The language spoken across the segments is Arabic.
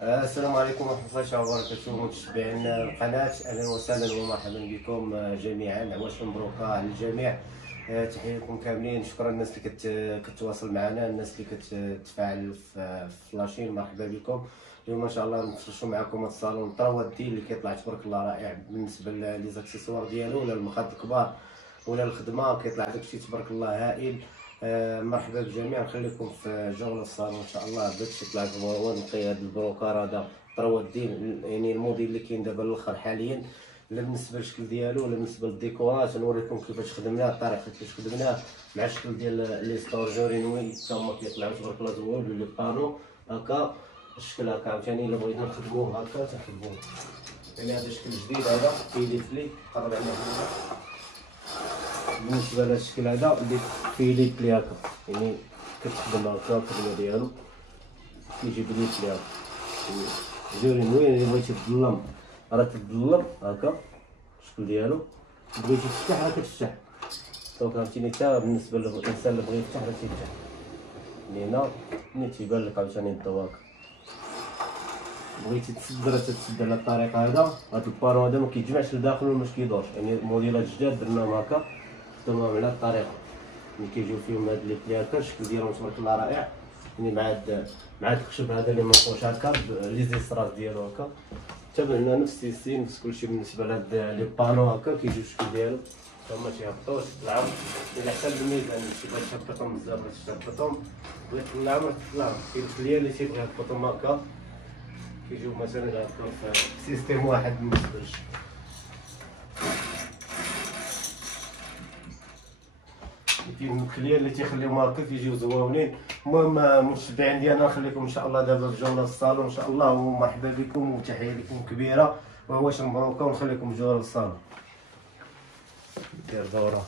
السلام عليكم ورحمة الله تعالى وبركاته، متابعين القناة. أهلا وسهلا ومرحبا بكم جميعا. عواش مبروكة على الجميع. تحية لكم كاملين. شكرا الناس اللي كتواصل معنا، الناس اللي كتفاعل في لاشين. مرحبا بكم. اليوم ان شاء الله نفرشوا معكم هذا الصالون طراودي اللي كيطلع تبارك الله رائع بالنسبة لي زاكسيسوار ديالو، ولا المخاط الكبار ولا الخدمة، كيطلع داكشي تبارك الله هائل. مرحبا بالجميع. نخليكم في جولة الصالون ان شاء الله. باش يطلع لكم هو نقي هذا البروكار هذا طراودي، يعني الموديل اللي كاين دابا الاخر حاليا، لا بالنسبه للشكل ديالو ولا بالنسبه للديكورات. نوريكم كيفاش خدمناه، الطريقه كيفاش خدمناه مع الشكل ديال لي ستور جورينوي حتى هما كيطلعوا تبارك الله زوين. لي بانو هكا الشكل هكا عاوتاني الا بغينا نخدموه هكا تنخدموه. يعني هذا شكل جديد، هذا كيليفلي قرب عليه هنا. بالنسبه لهذا الشكل هذا اللي كيليفلي هكا، يعني كتخدم هكا الخدمه ديالو كيجيب ليفلي هكا جورينوي. اللي بغيتي تظلم راه تظلم هكا الشكل ديالو، بغيتي تفتح راه كتفتح. دونك فهمتيني، حتى بالنسبه للانسان اللي بغى يفتح راه تيفتح. من هنا ملي تيبان لك عاوتاني الضو هكا. بغيتي تسد راه تتسد على الطريقه هذا. هاد البارو هذا ما كيتجمعش لداخل وما كيدورش، يعني الموديلات الجداد درناهم هكا، خدمناهم على هاد الطريقه. ملي كيجيو فيهم هاد لي بلي هكا الشكل ديالهم تبارك الله رائع، يعني مع هاد الخشب هذا اللي منقوش هكا لي زيستراس ديالو هكا. حتى من هنا نفس السيستيم، نفس كلشي. بالنسبه لهاد لي بانو هكا كيجيو الشكل ديالو، هما تيهبطوا تيطلعوا على حسب الميزان. شي بغيت تهبطهم بزاف بغيت تهبطهم، بغيت تطلعهم تطلعهم. كاين الكليان اللي تيبغي يهبطهم هكا كيجيو مثلا هكا في سيستيم واحد بالنسبه للشكل. كاين الكليان اللي تيخليهم هكا كيجيو زوينين. المهم متشبعين ديالنا نخليكم ان شاء الله دابا في جوله الصالون ان شاء الله، ومرحبا بكم وتحيه لكم كبيره وعواش مبروكه. ونخليكم في جوله الصالون. دير دوره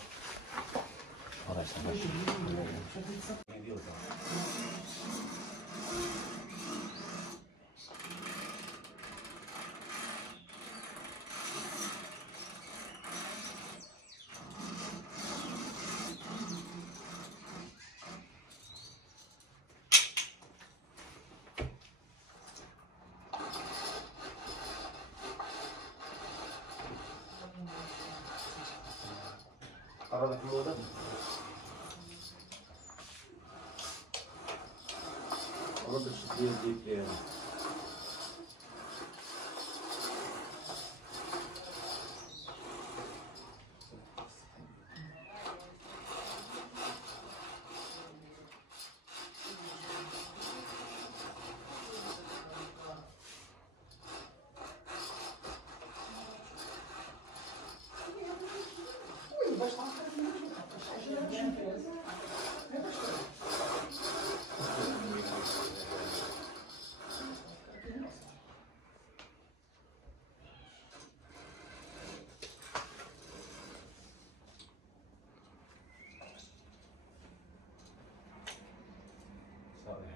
قربت الموضه. قربت الشكل ديال